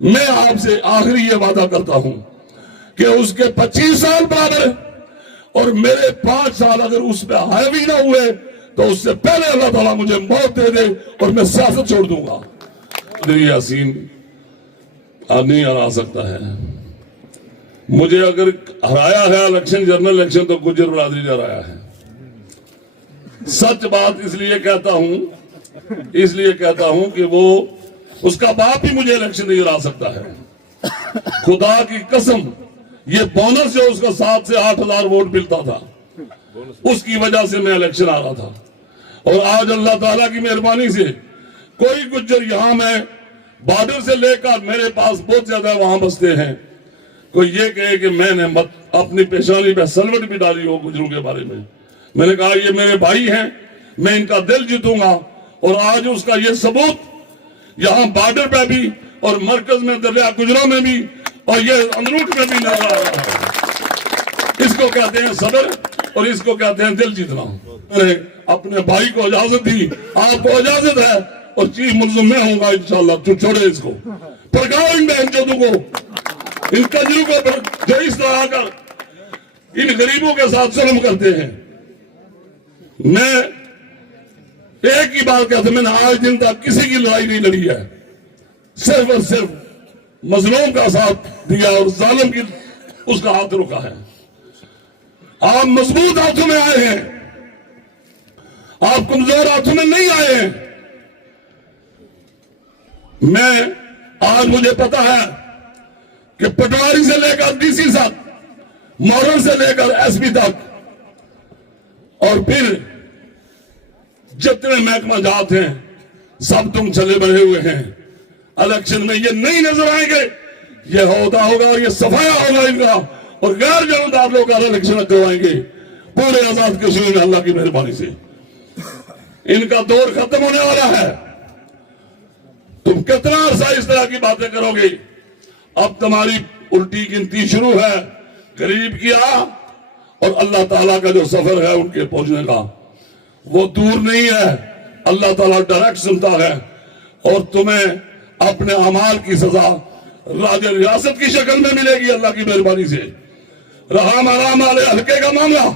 میں آپ سے آخری یہ وعدہ کرتا ہوں کہ اس کے 25 سال برابر اور میرے 5 سال اگر اس پہ حاوی نہ ہوئے تو اس سے پہلے اللہ تعالیٰ مجھے موت دے دے اور میں سیاست چھوڑ دوں گا. یاسین نہیں ہرا سکتا ہے. مجھے اگر ہرایا ہے الیکشن، جنرل الیکشن، تو گجر برادری نے ہرایا ہے. سچ بات اس لیے کہتا ہوں کہ وہ اس کا باپ بھی مجھے الیکشن نہیں ہرا سکتا ہے. خدا کی قسم یہ بونس جو اس کا 7 سے 8 ہزار ووٹ ملتا تھا اس کی وجہ سے میں الیکشن آ رہا تھا. اور آج اللہ تعالیٰ کی مہربانی سے کوئی گجر یہاں میں بارڈر سے لے کر میرے پاس بہت زیادہ وہاں بستے ہیں، کوئی یہ کہے کہ میں نے اپنی پیشانی پہ سلوٹ بھی ڈالی ہو گجروں کے بارے میں نے کہا یہ میرے بھائی ہیں، میں ان کا دل جیتوں گا. اور آج اس کا یہ ثبوت یہاں بارڈر پہ بھی اور مرکز میں دریا گجروں میں بھی اور یہ اندروٹ میں بھی نظر آ رہا ہے. اس کو کہتے ہیں صبر اور اس کو کہتے ہیں دل جیتنا. میں نے اپنے بھائی کو اجازت دی، آپ کو اجازت ہے اور چیف ملزم میں ہوں گا انشاءاللہ. تو چھوڑے اس کو، پھڑکاؤ ان بہنچودوں کو، ان کجروں کو جو اس طرح آ کر ان غریبوں کے ساتھ ظلم کرتے ہیں. میں ایک ہی بات کہتا ہوں، میں نے آج دن تک کسی کی لڑائی نہیں لڑی ہے، صرف اور صرف مظلوم کا ساتھ دیا اور ظالم کی اس کا ہاتھ رکا ہے. آپ مضبوط ہاتھوں میں آئے ہیں، آپ کمزور ہاتھوں میں نہیں آئے ہیں. میں آج مجھے پتا ہے کہ پٹواری سے لے کر ڈی سی تک، مورن سے لے کر ایس پی تک، اور پھر جتنے محکمہ جات ہیں سب تم چلے بڑھے ہوئے ہیں. الیکشن میں یہ نہیں نظر آئیں گے، یہ عہدہ ہوگا اور یہ صفایا ہوگا ان کا، اور غیر جانبدار لوگ الیکشن کروائیں گے پورے آزاد کشمیر میں اللہ کی مہربانی سے. ان کا دور ختم ہونے والا ہے. تم کتنا عرصہ اس طرح کی باتیں کرو گے؟ اب تمہاری الٹی گنتی شروع ہے. قریب کیا اور اللہ تعالیٰ کا جو سفر ہے ان کے پہنچنے کا وہ دور نہیں ہے. اللہ تعالیٰ ڈائریکٹ سنتا ہے اور تمہیں اپنے اعمال کی سزا راج ریاست کی شکل میں ملے گی اللہ کی مہربانی سے. رحم آرام والے حلقے کا معاملہ،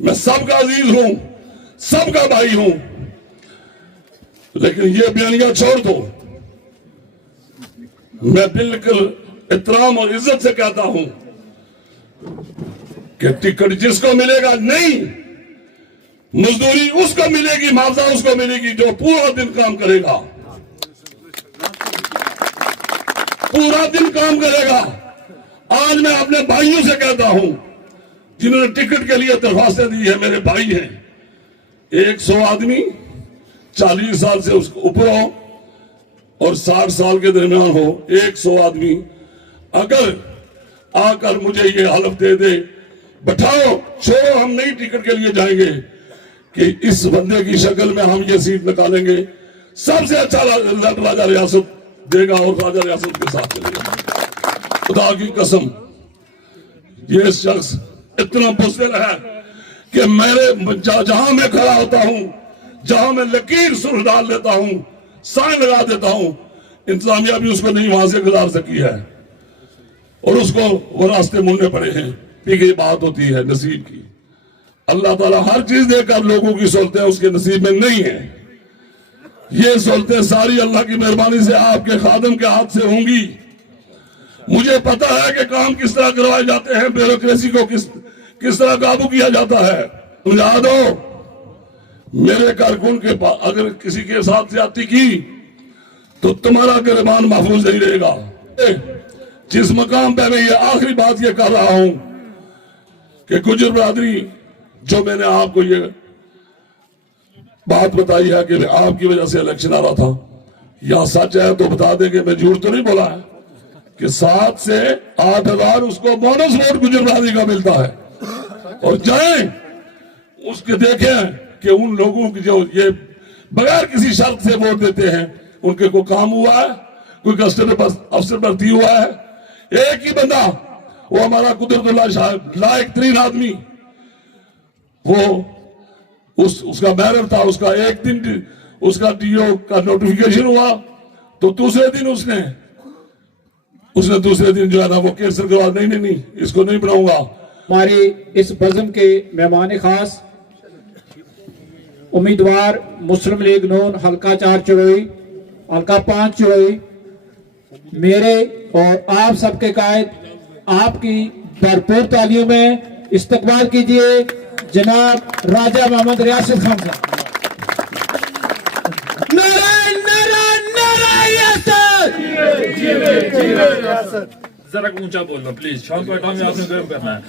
میں سب کا عزیز ہوں، سب کا بھائی ہوں، لیکن یہ بیانیہ چھوڑ دو. میں بالکل احترام اور عزت سے کہتا ہوں کہ ٹکٹ جس کو ملے گا نہیں، مزدوری اس کو ملے گی، معاوضہ اس کو ملے گی جو پورا دن کام کرے گا، پورا دن کام کرے گا. آج میں اپنے بھائیوں سے کہتا ہوں جنہوں نے ٹکٹ کے لیے درخواستیں دی ہیں، میرے بھائی ہیں. 100 آدمی 40 سال سے اس کو اوپر ہو اور 60 سال کے درمیان ہو، 100 آدمی اگر آ کر مجھے یہ حلف دے دے بٹھاؤ چھوڑو ہم نئی ٹکٹ کے لیے جائیں گے کہ اس بندے کی شکل میں ہم یہ سیٹ نکالیں گے، سب سے اچھا راجہ ریاست دے گا اور راجہ ریاست کے ساتھ چلے گا. خدا کی قسم یہ شخص اتنا بزدل ہے کہ جہاں میں کھڑا ہوتا ہوں، جہاں میں لکیر سرخ ڈال لیتا ہوں، سائن لگا دیتا ہوں، انتظامیہ بھی اس کو نہیں وہاں سے گزار سکی ہے اور اس کو وہ راستے مڑنے پڑے ہیں. یہ بات ہوتی ہے نصیب کی. اللہ تعالیٰ ہر چیز دے کر لوگوں کی سہولتیں اس کے نصیب میں نہیں ہیں. یہ سہولتیں ساری اللہ کی مہربانی سے آپ کے خادم کے ہاتھ سے ہوں گی. مجھے پتا ہے کہ کام کس طرح کروائے جاتے ہیں، بیوروکریسی کو کس طرح قابو کیا جاتا ہے. یاد ہو میرے کارکن کے پاس اگر کسی کے ساتھ زیادتی کی تو تمہارا گریبان محفوظ نہیں رہے گا. جس مقام پہ میں یہ آخری بات یہ کر رہا ہوں کہ گجر برادری جو میں نے آپ کو یہ بات بتائی ہے کہ آپ کی وجہ سے الیکشن آ رہا تھا، یا سچ ہے تو بتا دیں کہ میں جھوٹ تو نہیں بولا ہے کہ 7 سے 8 ہزار اس کو بونس ووٹ گجر برادری کا ملتا ہے. اور جائیں اس کے دیکھیں کہ ان لوگوں کی جو یہ بغیر کسی شرط سے ووٹ دیتے ہیں ان کے کوئی کام ہوا ہے، کوئی افسر بھرتی ہوا ہے. ایک ہی بندہ وہ ہمارا قدرت اللہ شاہ لائق ترین آدمی، وہ اس کا بیرر تھا، اس کا ایک دن اس کا ڈی او کا نوٹیفیکیشن ہوا تو دوسرے دن اس نے اس نے دوسرے دن جو ہے نا وہ کیسر کروا، نہیں اس کو نہیں بناؤں گا. ہماری اس بزم کے مہمان خاص امیدوار مسلم لیگ نون حلقہ 4 چڑوئی، حلقہ 5 چڑوئی، میرے اور آپ سب کے قائد آپ کی بھرپور تالیوں میں استقبال کیجئے جناب راجہ محمد ریاست خان صاحب. ذرا اونچا بولنا پلیز، شام کا ٹائم آپ نے گرم کرنا ہے.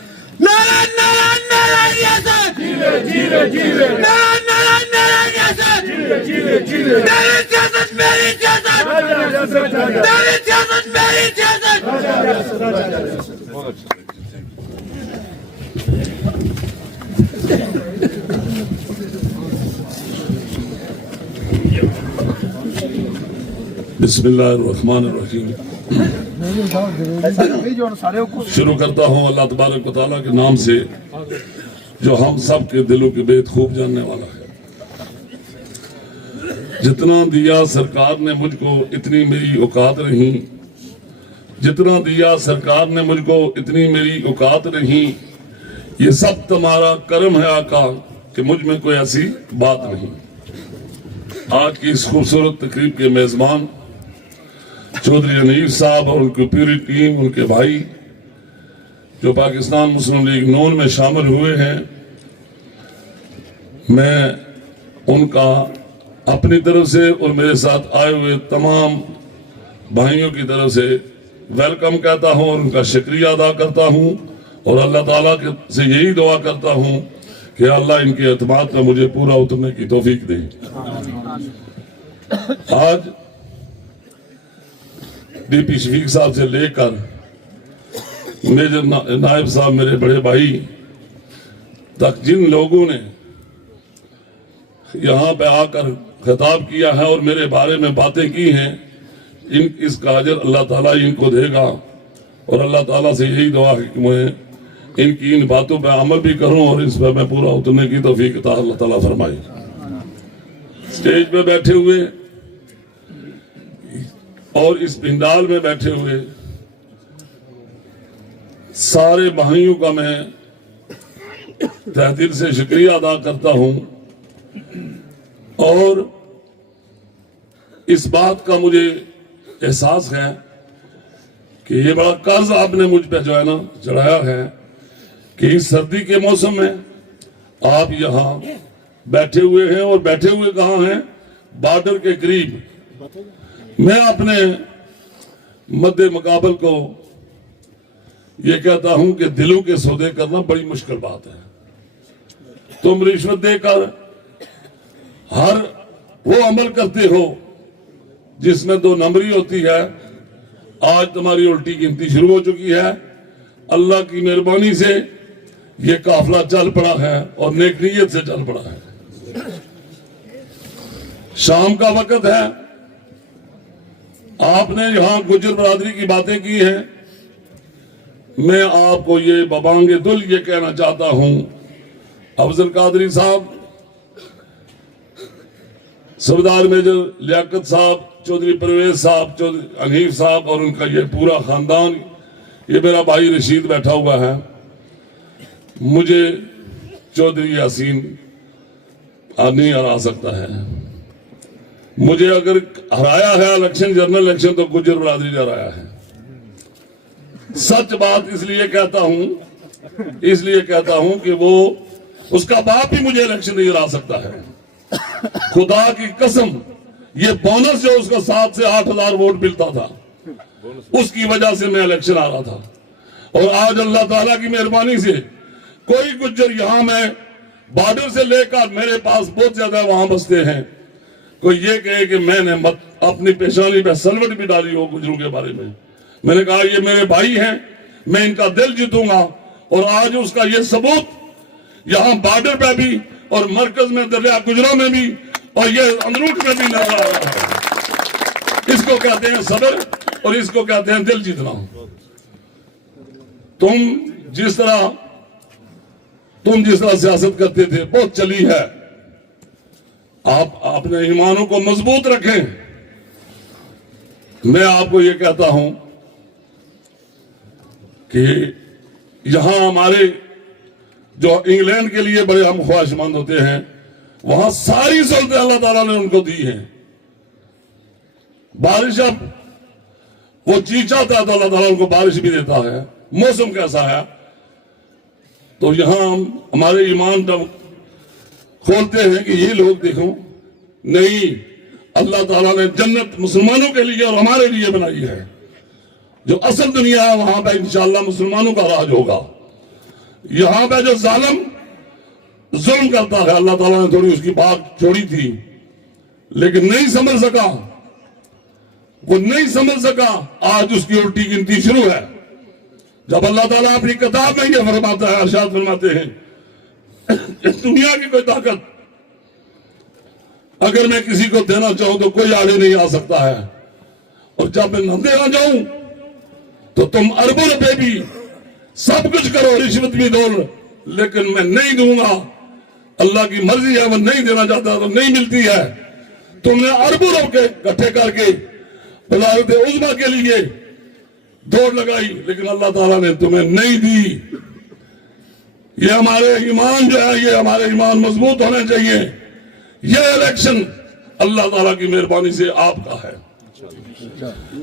بسم اللہ الرحمن الرحیم. شروع کرتا ہوں اللہ تبارک و تعالیٰ کے نام سے جو ہم سب کے دلوں کے بید خوب جاننے والا ہے. جتنا دیا سرکار نے مجھ کو اتنی میری اوقات نہیں، جتنا دیا سرکار نے مجھ کو اتنی میری اوقات نہیں، یہ سب تمہارا کرم ہے آقا کہ مجھ میں کوئی ایسی بات نہیں. آج کی اس خوبصورت تقریب کے میزبان چودھری انیف صاحب اور ان کی پوری ٹیم، ان کے بھائی جو پاکستان مسلم لیگ نون میں شامل ہوئے ہیں، میں ان کا اپنی طرف سے اور میرے ساتھ آئے ہوئے تمام بھائیوں کی طرف سے ویلکم کہتا ہوں اور ان کا شکریہ ادا کرتا ہوں، اور اللہ تعالیٰ سے یہی دعا کرتا ہوں کہ اللہ ان کے اعتماد میں مجھے پورا اترنے کی توفیق دے. آج ڈی پی شفیق صاحب سے لے کر میجر نائب صاحب میرے بڑے بھائی تک جن لوگوں نے یہاں پہ آ کر خطاب کیا ہے اور میرے بارے میں باتیں کی ہیں، اس کا اجر اللہ تعالیٰ ان کو دے گا، اور اللہ تعالیٰ سے یہی دعا ہے کہ میں ان کی ان باتوں پہ عمل بھی کروں اور اس پہ میں پورا اترنے کی توفیق عطا اللہ تعالیٰ فرمائے. اسٹیج پہ بیٹھے ہوئے اور اس پنڈال میں بیٹھے ہوئے سارے بھائیوں کا میں تہ دل سے شکریہ ادا کرتا ہوں، اور اس بات کا مجھے احساس ہے کہ یہ بڑا قرض آپ نے مجھ پہ جو ہے نا چڑھایا ہے کہ اس سردی کے موسم میں آپ یہاں بیٹھے ہوئے ہیں، اور بیٹھے ہوئے کہاں ہیں؟ بارڈر کے قریب. میں اپنے مد مقابل کو یہ کہتا ہوں کہ دلوں کے سودے کرنا بڑی مشکل بات ہے. تم رشوت دے کر ہر وہ عمل کرتے ہو جس میں 2 نمبری ہوتی ہے. آج تمہاری الٹی گنتی شروع ہو چکی ہے. اللہ کی مہربانی سے یہ قافلہ چل پڑا ہے اور نیک نیت سے چل پڑا ہے. شام کا وقت ہے. آپ نے یہاں گجر برادری کی باتیں کی ہیں. میں آپ کو یہ ببانگ دل یہ کہنا چاہتا ہوں، افضل قادری صاحب، سردار میجر لیاقت صاحب، چودھری پرویز صاحب، چودھری انیف صاحب اور ان کا یہ پورا خاندان، یہ میرا بھائی رشید بیٹھا ہوا ہے. مجھے چودھری یاسین نہیں ہرا سکتا ہے. مجھے اگر ہرایا ہے الیکشن، جنرل الیکشن، تو گجر برادری نے ہرایا ہے. سچ بات اس لیے کہتا ہوں کہ وہ اس کا باپ بھی مجھے الیکشن نہیں ہرا سکتا ہے. خدا کی قسم، یہ بونس جو اس کا 7 سے 8 ہزار ووٹ ملتا تھا، اس کی وجہ سے میں الیکشن آ رہا تھا. اور آج اللہ تعالیٰ کی مہربانی سے کوئی گجر یہاں میں بارڈر سے لے کر میرے پاس بہت زیادہ وہاں بستے ہیں، کوئی یہ کہے کہ میں نے اپنی پیشانی پہ سلوٹ بھی ڈالی ہو گجروں کے بارے میں. میں نے کہا یہ میرے بھائی ہیں، میں ان کا دل جیتوں گا. اور آج اس کا یہ ثبوت یہاں بارڈر پہ بھی اور مرکز میں دریا گجروں میں بھی اور یہ اندروٹ میں بھی نظر آ رہا ہے. اس کو کہتے ہیں صبر اور اس کو کہتے ہیں دل جیتنا. تم جس طرح سیاست کرتے تھے بہت چلی ہے. آپ اپنے ایمانوں کو مضبوط رکھیں. میں آپ کو یہ کہتا ہوں کہ یہاں ہمارے جو انگلینڈ کے لیے بڑے ہم خواہشمند ہوتے ہیں، وہاں ساری سہولتیں اللہ تعالیٰ نے ان کو دی ہیں. بارش اب وہ جی چاہتا ہے تو اللہ تعالیٰ ان کو بارش بھی دیتا ہے. موسم کیسا ہے تو یہاں ہم ہمارے ایمان جب کھولتے ہیں کہ یہ لوگ دیکھو، نہیں، اللہ تعالیٰ نے جنت مسلمانوں کے لیے اور ہمارے لیے بنائی ہے. جو اصل دنیا ہے وہاں پہ انشاءاللہ مسلمانوں کا راج ہوگا. یہاں پہ جو ظالم ظلم کرتا ہے، اللہ تعالیٰ نے تھوڑی اس کی بات چھوڑی تھی لیکن نہیں سمجھ سکا، وہ نہیں سمجھ سکا. آج اس کی الٹی گنتی شروع ہے. جب اللہ تعالیٰ اپنی کتاب میں یہ فرماتا ہے، ارشاد فرماتے ہیں، اس دنیا کی کوئی طاقت اگر میں کسی کو دینا چاہوں تو کوئی آگے نہیں آ سکتا ہے، اور جب میں نہ دینا چاہوں تو تم اربوں روپے بھی سب کچھ کرو، رشوت بھی دو، لیکن میں نہیں دوں گا. اللہ کی مرضی ہے، وہ نہیں دینا چاہتا تو نہیں ملتی ہے. تم نے اربوں روپے اکٹھے کر کے بلارت عظمیٰ کے لیے دوڑ لگائی، لیکن اللہ تعالیٰ نے تمہیں نہیں دی. یہ ہمارے ایمان جو ہے، یہ ہمارے ایمان مضبوط ہونے چاہیے. یہ الیکشن اللہ تعالیٰ کی مہربانی سے آپ کا ہے،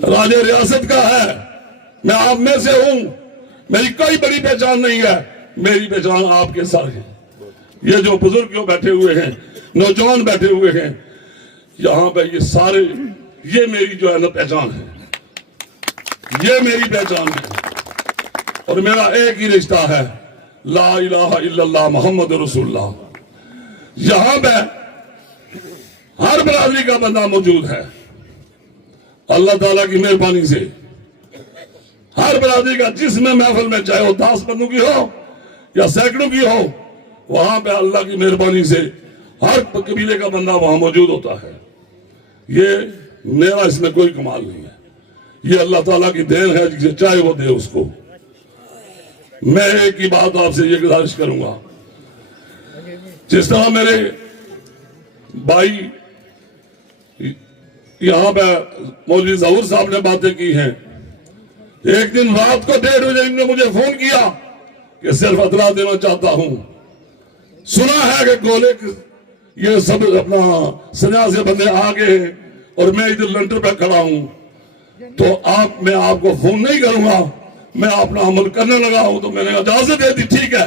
راج ریاست کا ہے. میں آپ میں سے ہوں، میری کوئی بڑی پہچان نہیں ہے، میری پہچان آپ کے ساتھ ہے. یہ جو بزرگ بیٹھے ہوئے ہیں، نوجوان بیٹھے ہوئے ہیں یہاں پہ، یہ سارے، یہ میری جو ہے نا پہچان ہے، یہ میری پہچان ہے. اور میرا ایک ہی رشتہ ہے، لا الہ الا اللہ محمد رسول اللہ. یہاں پہ ہر برادری کا بندہ موجود ہے اللہ تعالیٰ کی مہربانی سے. ہر برادری کا، جس میں محفل میں، چاہے وہ 10 بندوں کی ہو یا سینکڑوں کی ہو، وہاں پہ اللہ کی مہربانی سے ہر قبیلے کا بندہ وہاں موجود ہوتا ہے. یہ میرا اس میں کوئی کمال نہیں ہے، یہ اللہ تعالیٰ کی دین ہے، جسے چاہے وہ دے اس کو. میں ایک ہی بات آپ سے یہ گزارش کروں گا، جس طرح میرے بھائی یہاں پہ مولوی ظہور صاحب نے باتیں کی ہیں، ایک دن رات کو 1:30 بجے انہوں نے مجھے فون کیا کہ صرف اطلاع دینا چاہتا ہوں، سنا ہے کہ گولے یہ سب اپنا سنیا سے بندے آگے ہیں اور میں ادھر لنٹر پہ کھڑا ہوں، تو میں آپ کو فون نہیں کروں گا، میں اپنا عمل کرنے لگا ہوں. تو میں نے اجازت دے دی، ٹھیک ہے.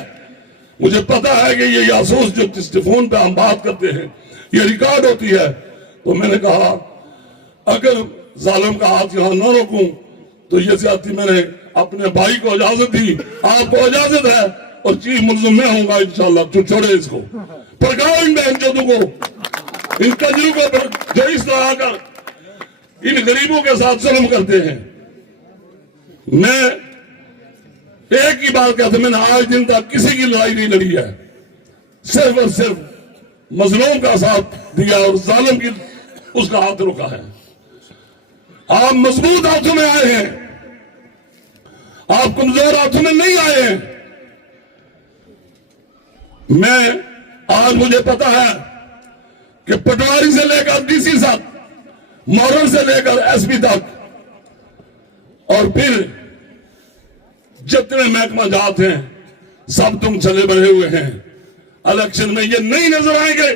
مجھے پتا ہے کہ یہ جاسوس جو جس فون پہ ہم بات کرتے ہیں یہ ریکارڈ ہوتی ہے. تو میں نے کہا اگر ظالم کا ہاتھ یہاں نہ روکوں تو یہ زیادتی میں نے اپنے بھائی کو اجازت دی، آپ کو اجازت ہے، اور چیف ملزم میں ہوں گا انشاءاللہ. تو چھوڑے اس کو، پڑکاؤ ان بہنچودوں کو، ان کجروں کو جو اس طرح کر ان غریبوں کے ساتھ ظلم کرتے ہیں. میں ایک ہی بات کہتا ہوں، میں نے آج دن تک کسی کی لڑائی نہیں لڑی ہے، صرف اور صرف مظلوم کا ساتھ دیا اور ظالم کی اس کا ہاتھ روکا ہے. آپ مضبوط ہاتھوں میں آئے ہیں، آپ کمزور ہاتھوں میں نہیں آئے ہیں. میں آج مجھے پتا ہے کہ پٹواری سے لے کر ڈی سی تک، مورن سے لے کر ایس پی تک، اور پھر جتنے محکمہ جات ہیں سب تم چلے بڑھے ہوئے ہیں. الیکشن میں یہ نہیں نظر آئیں گے،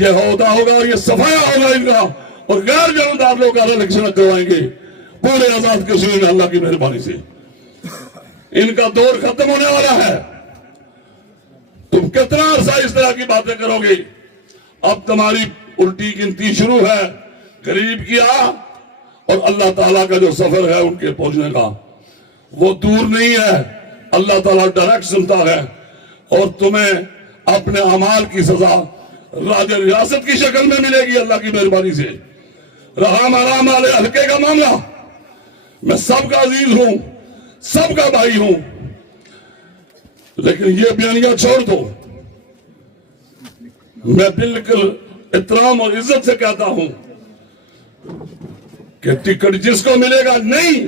یہ عہدہ ہوگا اور یہ صفایا ہوگا ان کا، اور غیر جانبدار لوگ الیکشن کروائیں گے پورے آزاد کشمیر میں اللہ کی مہربانی سے. ان کا دور ختم ہونے والا ہے. تم کتنا عرصہ اس طرح کی باتیں کرو گے؟ اب تمہاری الٹی گنتی شروع ہے. قریب کیا، اور اللہ تعالیٰ کا جو سفر ہے ان کے پہنچنے کا وہ دور نہیں ہے. اللہ تعالیٰ ڈائریکٹ سنتا ہے، اور تمہیں اپنے اعمال کی سزا راج ریاست کی شکل میں ملے گی اللہ کی مہربانی سے. رہا مرام والے حلقے کا معاملہ، میں سب کا عزیز ہوں، سب کا بھائی ہوں، لیکن یہ بیانیہ چھوڑ دو. میں بالکل احترام اور عزت سے کہتا ہوں کہ ٹکٹ جس کو ملے گا نہیں،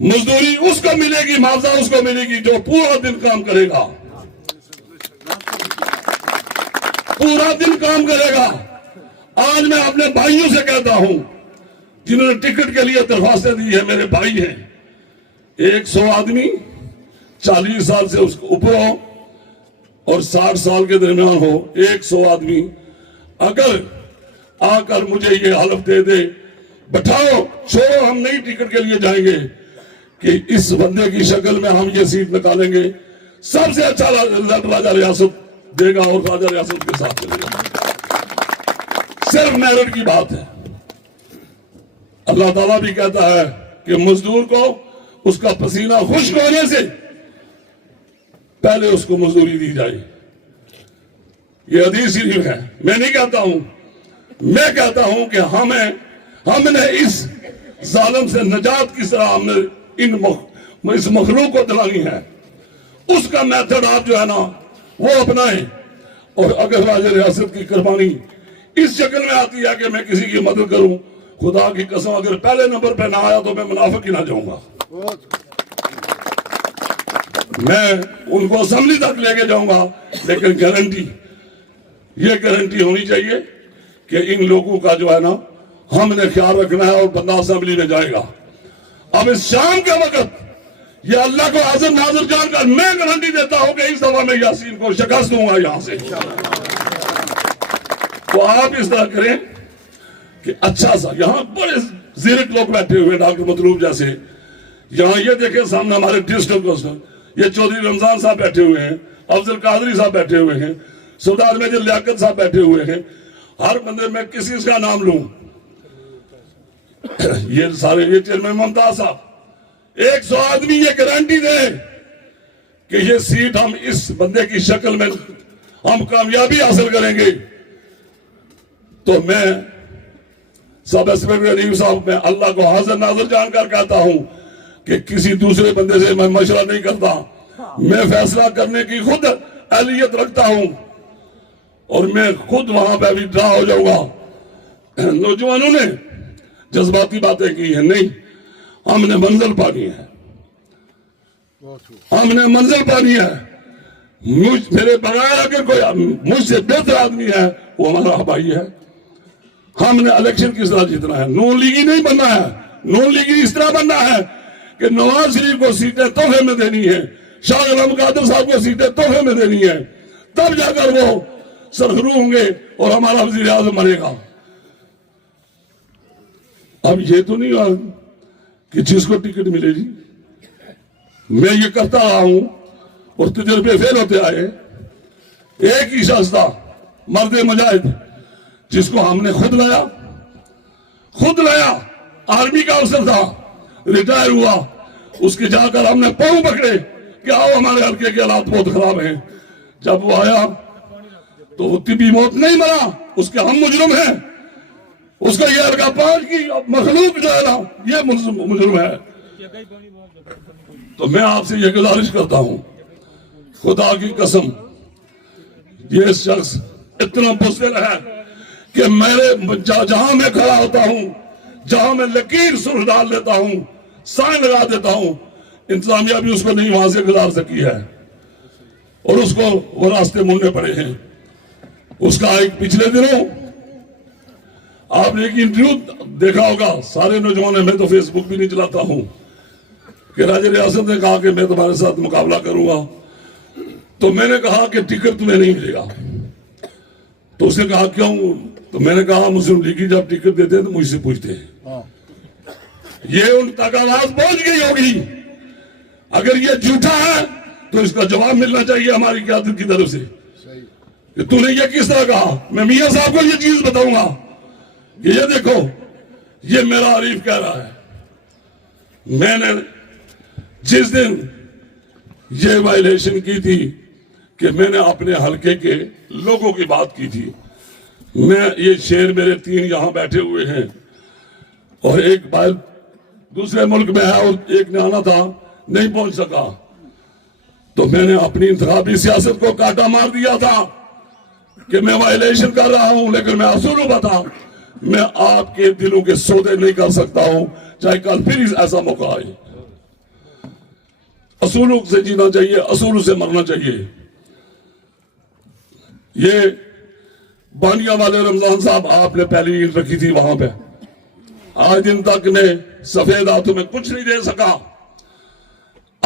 مزدوری اس کو ملے گی، معاوضہ اس کو ملے گی جو پورا دن کام کرے گا، پورا دن کام کرے گا. آج میں اپنے بھائیوں سے کہتا ہوں جنہوں نے ٹکٹ کے لیے درخواستیں دی ہیں، میرے بھائی ہیں، 100 آدمی 40 سال سے اس کو اوپر ہو اور 60 سال کے درمیان ہو، 100 آدمی اگر آ کر مجھے یہ حلف دے دے بٹھاؤ چھوڑو ہم نئی ٹکٹ کے لیے جائیں گے کہ اس بندے کی شکل میں ہم یہ سیٹ نکالیں گے، سب سے اچھا راجہ ریاست دے گا اور راجہ ریاست کے ساتھ چلے گا. صرف میرٹ کی بات ہے. اللہ تعالیٰ بھی کہتا ہے کہ مزدور کو اس کا پسینہ خشک ہونے سے پہلے اس کو مزدوری دی جائے. یہ حدیث شریف ہے. میں نہیں کہتا ہوں، میں کہتا ہوں کہ ہم نے اس ظالم سے نجات کس طرح ہم نے اس مخلوق کو دلانی ہے، اس کا میتھڈ آپ جو ہے نا وہ اپنائیں. اور اگر راجہ ریاست کی قربانی اس شکل میں آتی ہے کہ میں کسی کی مدد کروں، خدا کی قسم اگر پہلے نمبر پہ نہ آیا تو میں منافق ہی نہ جاؤں گا. میں ان کو اسمبلی تک لے کے جاؤں گا، لیکن یہ گارنٹی ہونی چاہیے کہ ان لوگوں کا جو ہے نا ہم نے خیال رکھنا ہے اور بندہ اسمبلی میں جائے گا. اب اس شام کے وقت یہ اللہ کو حاضر ناظر جان کر میں گارنٹی دیتا ہوں کہ اس دفعہ میں یاسین کو شکست دوں گا یہاں سے. تو آپ اس طرح کریں کہ اچھا سا یہاں بڑے زیرک لوگ بیٹھے ہوئے ڈاکٹر مطلوب جیسے، یہاں یہ دیکھیں سامنے ہمارے ڈسٹرکٹ کونسلر یہ چودھری رمضان صاحب بیٹھے ہوئے ہیں، افضل قادری صاحب بیٹھے ہوئے ہیں، سردار میجر لیاقت صاحب بیٹھے ہوئے ہیں. ہر بندے میں کسی کا نام لوں، یہ سارے یہ چیئرمین ممتاز صاحب 100 آدمی یہ گارنٹی دے کہ یہ سیٹ ہم اس بندے کی شکل میں ہم کامیابی حاصل کریں گے. تو میں سب انسپکٹر علیم صاحب میں اللہ کو حاضر ناظر جان کر کہتا ہوں کہ کسی دوسرے بندے سے میں مشورہ نہیں کرتا، میں فیصلہ کرنے کی خود اہلیت رکھتا ہوں اور میں خود وہاں پہ بھی ڈرا ہو جاؤں گا. نوجوانوں نے جذباتی باتیں کی ہیں، نہیں، ہم نے منزل پانی ہے، ہم نے منزل پانی ہے. میرے بغیر اگر کوئی مجھ سے بہتر آدمی ہے وہ ہمارا بھائی ہے. ہم نے الیکشن کس طرح جیتنا ہے، نون لیگی نہیں بننا ہے. نون لیگی اس طرح بننا ہے کہ نواز شریف کو سیٹیں تحفے میں دینی ہے، شاہ غلام قادر صاحب کو سیٹیں تحفے میں دینی ہے، تب جا کر وہ سرخرو ہوں گے اور ہمارا وزیر اعظم بنے گا. اب یہ تو نہیں ہوا کہ جس کو ٹکٹ ملے گی. میں یہ کرتا رہا ہوں اور تجربے فیل ہوتے آئے. ایک ہی شخص تھا مرد مجاہد جس کو ہم نے خود لایا، آرمی کا افسر تھا، ریٹائر ہوا. اس کے جا کر ہم نے پاؤں پکڑے کہ آؤ ہمارے حلقے کے حالات بہت خراب ہیں. جب وہ آیا تو وہ طبی موت نہیں مرا، اس کے ہم مجرم ہیں. اس کا یہ حلقہ 5 کی مخلوق جو ہے نا یہ مجرم ہے. تو میں آپ سے یہ گزارش کرتا ہوں خدا کی قسم، یہ شخص اتنا بزدل ہے کہ جہاں میں کھڑا ہوتا ہوں، جہاں میں لکیر سرخ ڈال لیتا ہوں، سائن لگا دیتا ہوں، انتظامیہ بھی اس کو نہیں وہاں سے گزار سکی ہے اور اس کو وہ راستے مڑنے پڑے ہیں. اس کا ایک پچھلے دنوں آپ نے ایک انٹرویو دیکھا ہوگا، سارے نوجوان، میں تو فیس بک بھی نہیں چلاتا ہوں، کہ راجہ ریاست نے کہا کہ میں تمہارے ساتھ مقابلہ کروں گا. تو میں نے کہا کہ ٹکٹ تمہیں نہیں ملے گا. تو اس نے کہا کیوں؟ تو میں نے کہا مسلم لیگی جب ٹکٹ دیتے ہیں تو مجھ سے پوچھتے ہیں. یہ ان تک آواز پہنچ گئی ہوگی. اگر یہ جھوٹا ہے تو اس کا جواب ملنا چاہیے ہماری قیادت کی طرف سے کہ تو نے یہ کس طرح کہا. میں میاں صاحب کو یہ چیز بتاؤں گا کہ یہ دیکھو یہ میرا عریف کہہ رہا ہے. میں نے جس دن یہ وائلیشن کی تھی کہ میں نے اپنے حلقے کے لوگوں کی بات کی تھی. میں یہ شیر میرے 3 یہاں بیٹھے ہوئے ہیں اور ایک باہر دوسرے ملک میں ہے اور ایک نے آنا تھا نہیں پہنچ سکا. تو میں نے اپنی انتخابی سیاست کو کاٹا مار دیا تھا کہ میں وائلیشن کر رہا ہوں، لیکن میں اصولوں پر تھا. میں آپ کے دلوں کے سودے نہیں کر سکتا ہوں چاہے کل پھر ایسا موقع آئے. اصولوں سے جینا چاہیے، اصولوں سے مرنا چاہیے. یہ بانیہ والے رمضان صاحب آپ نے پہلی عید رکھی تھی وہاں پہ، آج دن تک نے سفید ہاتھوں میں کچھ نہیں دے سکا.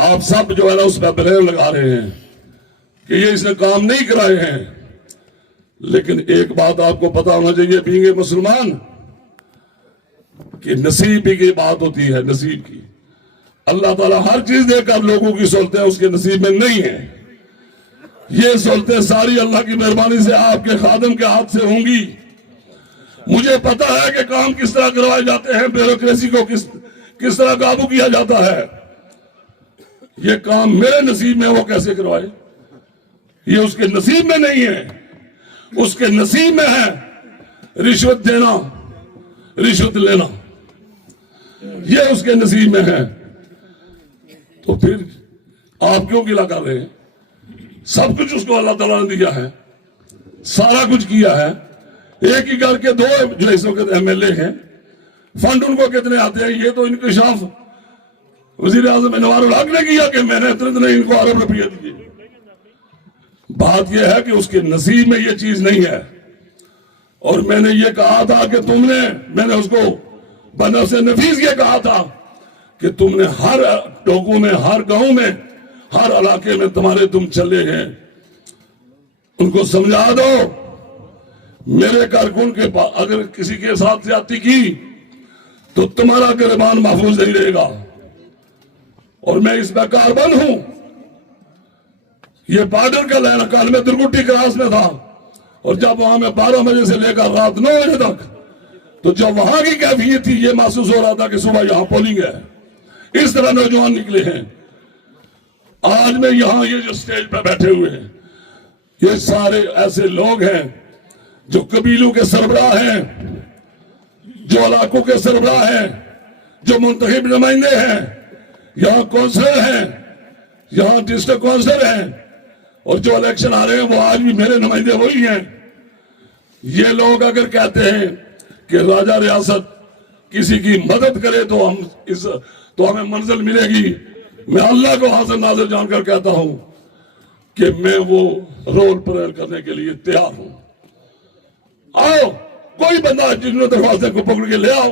آپ سب جو ہے نا اس پہ بلیم لگا رہے ہیں کہ یہ اس نے کام نہیں کرائے ہیں، لیکن ایک بات آپ کو پتا ہونا چاہیے بینگ مسلمان کہ نصیب کی بات ہوتی ہے، نصیب کی۔ اللہ تعالیٰ ہر چیز دے کر لوگوں کی سہولتیں اس کے نصیب میں نہیں ہیں، یہ سہولتیں ساری اللہ کی مہربانی سے آپ کے خادم کے ہاتھ سے ہوں گی۔ مجھے پتا ہے کہ کام کس طرح کروائے جاتے ہیں، بیوروکریسی کو کس طرح قابو کیا جاتا ہے۔ یہ کام میرے نصیب میں وہ کیسے کروائے؟ یہ اس کے نصیب میں نہیں ہے، اس کے نصیب میں ہے رشوت دینا، رشوت لینا، یہ اس کے نصیب میں ہے۔ تو پھر آپ کیوں گلا کر رہے ہیں؟ سب کچھ اس کو اللہ تعالیٰ نے دیا ہے، سارا کچھ کیا ہے۔ ایک ہی گھر کے دو جو اس وقت ایم ایل اے ہیں، فنڈ ان کو کتنے آتے ہیں؟ یہ تو انکشاف وزیر اعظم انوار الحق نے کیا کہ میں نے اتنے ان کو ارب روپیے دیے۔ بات یہ ہے کہ اس کے نصیب میں یہ چیز نہیں ہے، اور میں نے یہ کہا تھا کہ میں نے اس کو بنفس نفیس یہ کہا تھا کہ تم نے ہر ٹوکوں میں، ہر گاؤں میں، ہر علاقے میں تمہارے تم چلے ہیں، ان کو سمجھا دو۔ میرے کارکن کے پاس اگر کسی کے ساتھ زیادتی کی تو تمہارا گریبان محفوظ نہیں رہے گا، اور میں اس میں کاربن ہوں۔ یہ بارڈر کا لینا، کل میں درگٹی کراس میں تھا، اور جب وہاں میں 12 بجے سے لے کر رات 9 بجے تک، تو جب وہاں کی کیفیت تھی یہ محسوس ہو رہا تھا کہ صبح یہاں پولنگ ہے۔ اس طرح نوجوان نکلے ہیں۔ آج میں یہاں یہ جو سٹیج پہ بیٹھے ہوئے ہیں، یہ سارے ایسے لوگ ہیں جو قبیلوں کے سربراہ ہیں، جو علاقوں کے سربراہ ہیں، جو منتخب نمائندے ہیں، یہاں کونسلر ہیں، یہاں ڈسٹرکٹ کونسلر ہیں، اور جو الیکشن آ رہے ہیں وہ آج بھی میرے نمائندے وہی ہیں۔ یہ لوگ اگر کہتے ہیں کہ راجہ ریاست کسی کی مدد کرے تو ہمیں منزل ملے گی، میں اللہ کو حاضر ناظر جان کر کہتا ہوں کہ میں وہ رول پلے کرنے کے لیے تیار ہوں۔ آؤ، کوئی بندہ جن نے دروازے کو پکڑ کے لے آؤ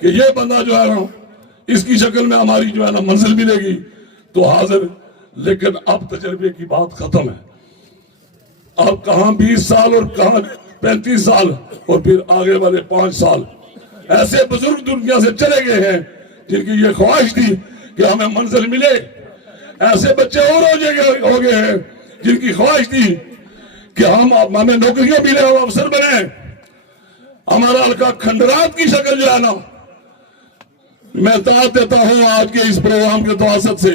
کہ یہ بندہ جو ہے نا اس کی شکل میں ہماری جو ہے نا منزل ملے گی، تو حاضر۔ لیکن اب تجربے کی بات ختم ہے۔ اب کہاں 20 سال اور کہاں 35 سال اور پھر آگے والے 5 سال ایسے بزرگ دنیا سے چلے گئے ہیں جن کی یہ خواہش تھی کہ ہمیں منزل ملے۔ ایسے بچے اور ہو گئے ہیں جن کی خواہش تھی کہ ہمیں نوکریاں ملے اور افسر بنے۔ ہمارا حلقہ کھنڈرات کی شکل جو ہے نا، میں دعوت دیتا ہوں آج کے اس پروگرام کے توسط سے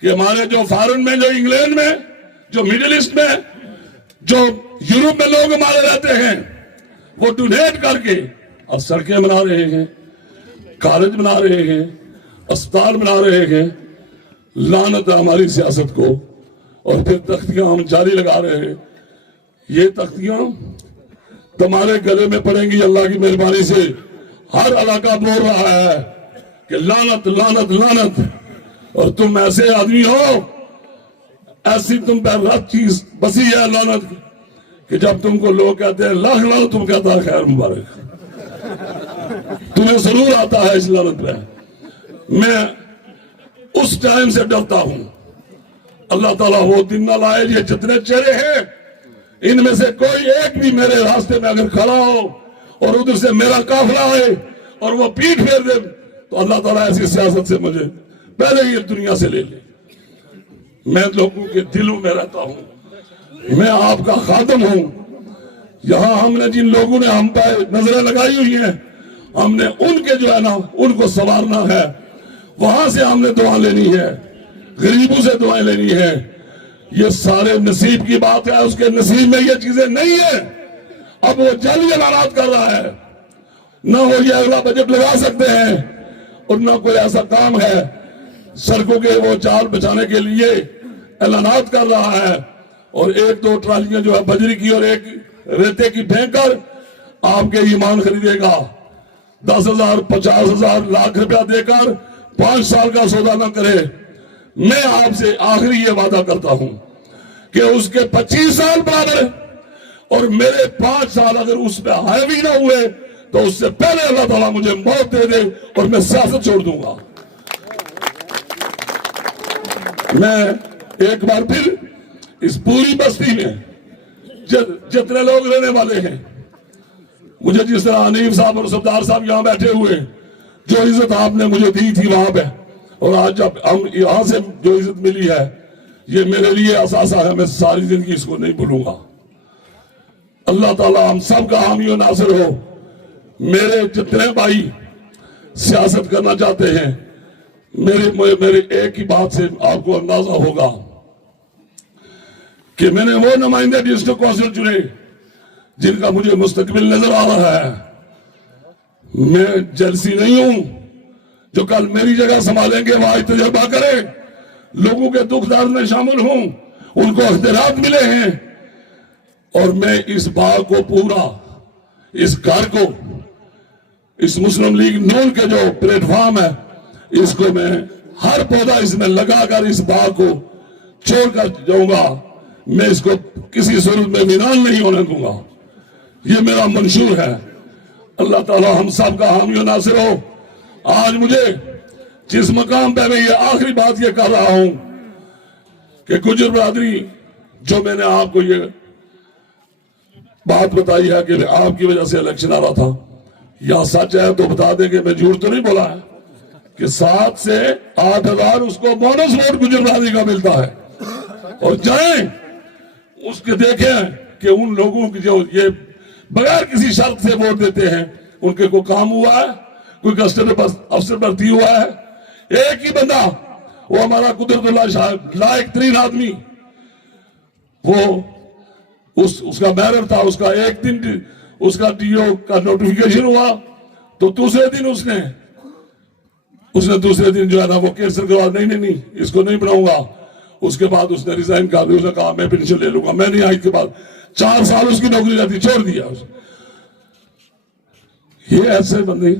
کہ ہمارے جو فارن میں، جو انگلینڈ میں، جو مڈل ایسٹ میں، جو یورپ میں لوگ ہمارے رہتے ہیں، وہ ڈونیٹ کر کے اب سڑکیں بنا رہے ہیں، کالج بنا رہے ہیں، اسپتال بنا رہے ہیں۔ لعنت ہے ہماری سیاست کو۔ اور پھر تختیاں ہم جاری لگا رہے ہیں۔ یہ تختیاں تمہارے گلے میں پڑیں گی اللہ کی مہربانی سے۔ ہر علاقہ بول رہا ہے کہ لعنت لعنت لعنت، اور تم ایسے آدمی ہو، ایسی تم پہ رات چیز بسی ہے لعنت کہ جب تم کو لوگ کہتے ہیں لاکھ لعنت، تم کہتا ہے خیر مبارک۔ تمہیں ضرور آتا ہے اس لعنت پہ۔ میں اس ٹائم سے ڈرتا ہوں، اللہ تعالیٰ وہ دن نہ لائے۔ یہ جتنے چہرے ہیں ان میں سے کوئی ایک بھی میرے راستے میں اگر کھڑا ہو اور ادھر سے میرا قافلہ آئے اور وہ پیٹ پھیر دے، تو اللہ تعالیٰ ایسی سیاست سے مجھے پہلے ہی دنیا سے لے لے۔ میں لوگوں کے دلوں میں رہتا ہوں، میں آپ کا خادم ہوں۔ یہاں ہم نے جن لوگوں نے ہم پہ نظریں لگائی ہوئی ہیں، ہم نے ان کے جو ہے نا ان کو سنوارنا ہے۔ وہاں سے ہم نے دعا لینی ہے، غریبوں سے دعائیں لینی ہے۔ یہ سارے نصیب کی بات ہے، اس کے نصیب میں یہ چیزیں نہیں ہیں۔ اب وہ جعلی اعلانات کر رہا ہے، نہ وہ یہ اگلا بجٹ لگا سکتے ہیں، اور نہ کوئی ایسا کام ہے۔ سڑکوں کے وہ چال بچانے کے لیے اعلانات کر رہا ہے، اور 1-2 ٹرالیاں جو ہے بجری کی اور ایک ریتے کی پھینک کر آپ کے ایمان خریدے گا۔ 10,000 50,000 لاکھ روپیہ دے کر 5 سال کا سودا نہ کرے۔ میں آپ سے آخری یہ وعدہ کرتا ہوں کہ اس کے 25 سال بعد اور میرے 5 سال اگر اس پہ ہائیوی نہ ہوئے تو اس سے پہلے اللہ تعالیٰ مجھے موت دے دے اور میں سیاست چھوڑ دوں گا۔ میں ایک بار پھر اس پوری بستی میں جتنے لوگ رہنے والے ہیں، مجھے جس طرح حنیف صاحب اور سردار صاحب یہاں بیٹھے ہوئے، جو عزت آپ نے مجھے دی تھی وہاں پہ، اور آج جب ہم یہاں سے جو عزت ملی ہے، یہ میرے لیے اثاثہ ہے، میں ساری زندگی اس کو نہیں بھولوں گا۔ اللہ تعالیٰ ہم سب کا حامی و ناصر ہو۔ میرے جتنے بھائی سیاست کرنا چاہتے ہیں، میرے ایک ہی بات سے آپ کو اندازہ ہوگا کہ میں نے وہ نمائندے ڈسٹرکٹ کونسل چنے جن کا مجھے مستقبل نظر آ رہا ہے۔ میں جلسی نہیں ہوں، جو کل میری جگہ سنبھالیں گے وہ آج تجربہ کرے، لوگوں کے دکھ درد میں شامل ہوں، ان کو اختیارات ملے ہیں، اور میں اس باغ کو پورا، اس گھر کو، اس مسلم لیگ نون کے جو پلیٹ فارم ہے، اس کو میں ہر پودا اس میں لگا کر اس باغ کو چھوڑ کر جاؤں گا۔ میں اس کو کسی صورت میں ویران نہیں ہونے دوں گا، یہ میرا منشور ہے۔ اللہ تعالی ہم سب کا حامی و ناصر ہو۔ آج مجھے جس مقام پہ میں یہ آخری بات یہ کر رہا ہوں کہ گجر برادری، جو میں نے آپ کو یہ بات بتائی ہے کہ آپ کی وجہ سے الیکشن آ رہا تھا، یا سچ ہے تو بتا دیں کہ میں جھوٹ تو نہیں بولا ہے کہ 7 سے 8 ہزار اس کو بونس ووٹ گجر برادری کا ملتا ہے۔ اور جائیں اس کے دیکھیں کہ ان لوگوں کی جو یہ بغیر کسی شرط سے ووٹ دیتے ہیں، ان کے کوئی کام ہوا ہے، کوئی کسٹمر افسر بھرتی ہوا ہے؟ ایک ہی بندہ، وہ ہمارا قدرت اللہ شاہ، لائق ترین آدمی، وہ اس کا بیرر تھا، اس کا ایک دن اس کا ڈی او کا نوٹیفیکیشن ہوا تو دوسرے دن اس نے دوسرے دن جو ہے نا وہ کیسر کروا، نہیں اس کو نہیں بناؤں گا۔ اس کے بعد اس نے ریزائن کر دیا، اس نے کہا میں پینشن لے لوں گا، میں نہیں آئی۔ کے بعد 4 سال اس کی نوکری رہتی، چھوڑ دیا۔ یہ ایسے بندے،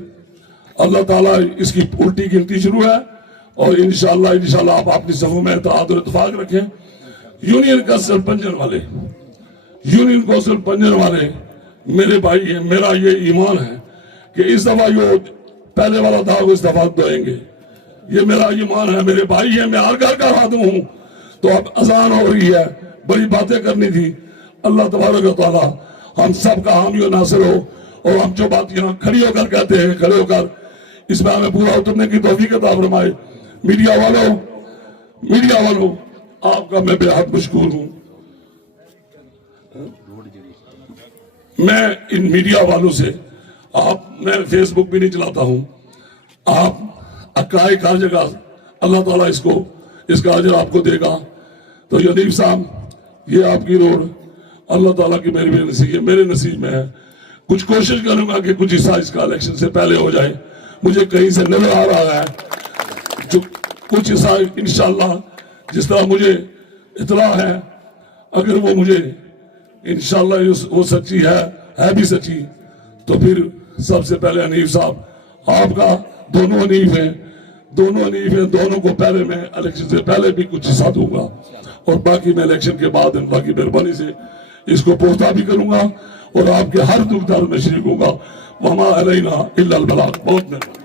اللہ تعالیٰ اس کی الٹی گنتی شروع ہے، اور انشاءاللہ آپ اپنی صفوں میں اتحاد اور اتفاق رکھیں۔ یونین کونسل پنجن والے میرے بھائی ہیں، میرا یہ ایمان ہے کہ اس دفعہ جو پہلے والا تھا وہ اس دفعہ دھوئیں گے، یہ میرا ایمان ہے۔ میرے بھائی ہیں، میں ہر گھر کا خادم ہوں، تو اب اذان ہو رہی ہے، بڑی باتیں کرنی تھی۔ اللہ تبارک و تعالیٰ ہم سب کا حامی و ناصر ہو، اور ہم جو بات یہاں کھڑی ہو کر کہتے ہیں، کھڑے ہو کر اس میں ہمیں پورا اترنے کی توفیق عطا فرمائے۔ میڈیا والوں آپ کا میں بے حد مشکور ہوں۔ میں ان میڈیا والوں سے، میں فیس بک بھی نہیں چلاتا ہوں، آپ حقائق ہر جگہ، اللہ تعالیٰ اس کا اجر آپ کو دے گا۔ تو حنیف صاحب، یہ آپ کی روڈ اللہ تعالیٰ کی میرے نصیب میں ہے۔ کچھ کوشش کروں گا کہ کچھ حصہ اس کا الیکشن سے پہلے ہو جائے، مجھے کہیں سے نظر آ رہا ہے جو کچھ حصہ انشاءاللہ، جس طرح مجھے اطلاع ہے، اگر وہ مجھے انشاءاللہ وہ سچی ہے بھی سچی، تو پھر سب سے پہلے حنیف صاحب، آپ کا دونوں حنیف ہیں، دونوں کو پہلے میں الیکشن سے پہلے بھی کچھ حصہ دوں گا، اور باقی میں الیکشن کے بعد اللہ کی مہربانی سے اس کو پختہ بھی کروں گا، اور آپ کے ہر دکھ درد میں شریک ہوں گا۔ وما علینا الا البلاغ۔ بہت مہربانی۔